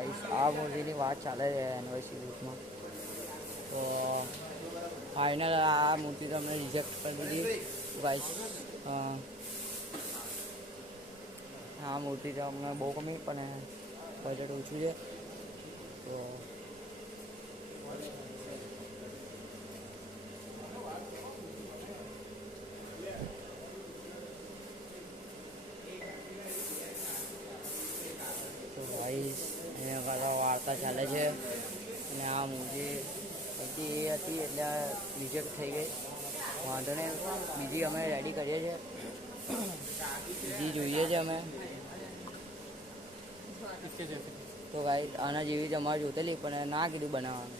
Guys આ મૂર્તિની વાત ચાલે છે એનિવર્સરી ગ્રુપમાં. તો ફાઇનલ આ મૂર્તિ તો અમને રિજેક્ટ કરી દીધી ગાઈસ. આ મૂર્તિ તો અમને બહુ ગમી પણ બજેટ ઓછું છે. તો ગાઈસ એના કરતાં વાર્તા ચાલે છે અને આ મૂર્તિ હતી એ હતી એટલે રિજેક્ટ થઈ ગઈ. વાંધો નહીં, બીજી અમે રેડી કરીએ છીએ, બીજી જોઈએ છે અમે. તો ગાઈસ આના જેવી જ અમારે જોતેલી પણ ના કીધું બનાવવાનું.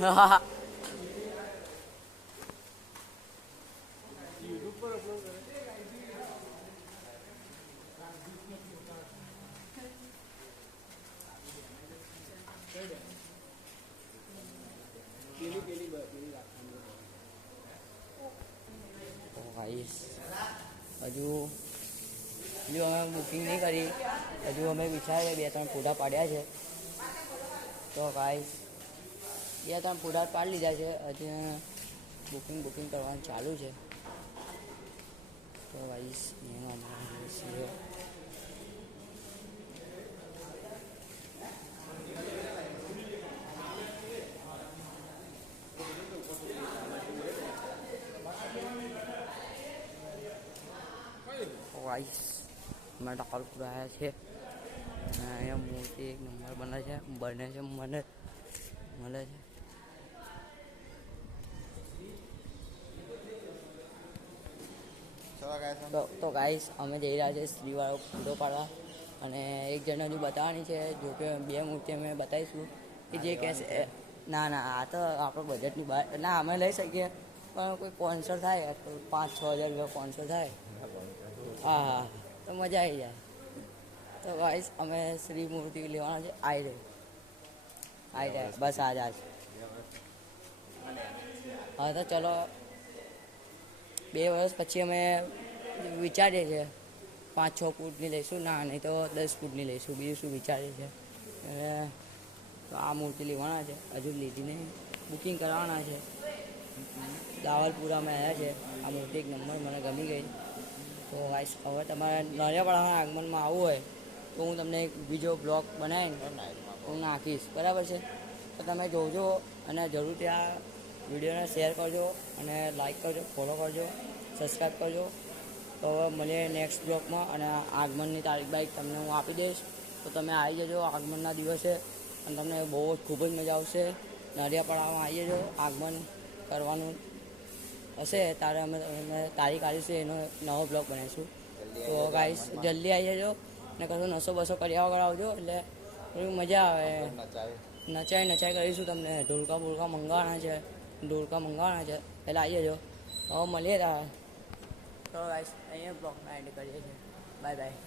હા ગાઈસ હજુ અમે બુકિંગ નહીં કરી, હજુ અમે વિચારીએ 2-3 ફોટા પાડ્યા છે. તો ગાઈસ 2-3 ફોટા પાડી લીધા છે, હજુ બુકિંગ કરવાનું ચાલુ છે. તો ગાઈસ અમે ટાકોલપુર આવ્યા છે. અહીંયા મૂર્તિ એક નંબર બને છે મળે છે. તો ગાઈસ અમે જઈ રહ્યા છીએ શ્રીવાળો ફોટો પાડવા અને એક જણ હજુ બતાવવાની છે. જોકે 2 મૂર્તિ અમે બતાવીશું કે જે કહેશે ના આ તો આપણો બજેટની બહાર. ના અમે લઈ શકીએ પણ કોઈ સ્પોન્સર થાય તો 5-6 હજાર રૂપિયા સ્પોન્સર થાય. હા તો મજા આવી જાય. તો ગાઈસ અમે શ્રી મૂર્તિ લેવાના છે. આવી જાય બસ આ જ. હા તો ચલો 2 વર્ષ પછી અમે વિચારીએ છીએ 5-6 ફૂટની લઈશું, ના નહીં તો 10 ફૂટની લઈશું. બીજું શું વિચારીએ છીએ. તો આ મૂર્તિ લેવાના છે, હજુ લીધી નહીં, બુકિંગ કરવાના છે. દાવલપુરામાં આવ્યા છે. આ મૂર્તિ એક નંબર મને ગમી ગઈ. તો ગાઈસ હવે તમારે નળિયાપાડાના આગમનમાં આવવું હોય તો હું તમને એક બીજો બ્લોગ બનાવીને હું નાખીશ, બરાબર છે. તો તમે જોજો અને જરૂરથી આ વિડીયોને શેર કરજો અને લાઈક કરજો, ફોલો કરજો, સબસ્ક્રાઈબ કરજો. તો હવે મળીએ નેક્સ્ટ બ્લોગમાં અને આગમનની તારીખ બાઈક તમને હું આપી દઈશ. તો તમે આવી જજો આગમનના દિવસે અને તમને ખૂબ જ મજા આવશે. નળિયાપાડામાં આવી જજો, આગમન કરવાનું હશે ત્યારે અમે તારીખ આવીશું, એનો નવો બ્લોગ બનાવીશું. તો ગાઈસ જલ્દી આવી જજો ને કશું નસો કર્યા વગર આવજો એટલે થોડી મજા આવે. નચાઈ કરીશું તમને. ઢોલકા મંગાવવાના છે, પહેલાં આવી જજો. હવે મળીએ તારે. તો ગાઈસ અહીંયા બ્લોગમાં એન્ડ કરીએ છીએ. બાય.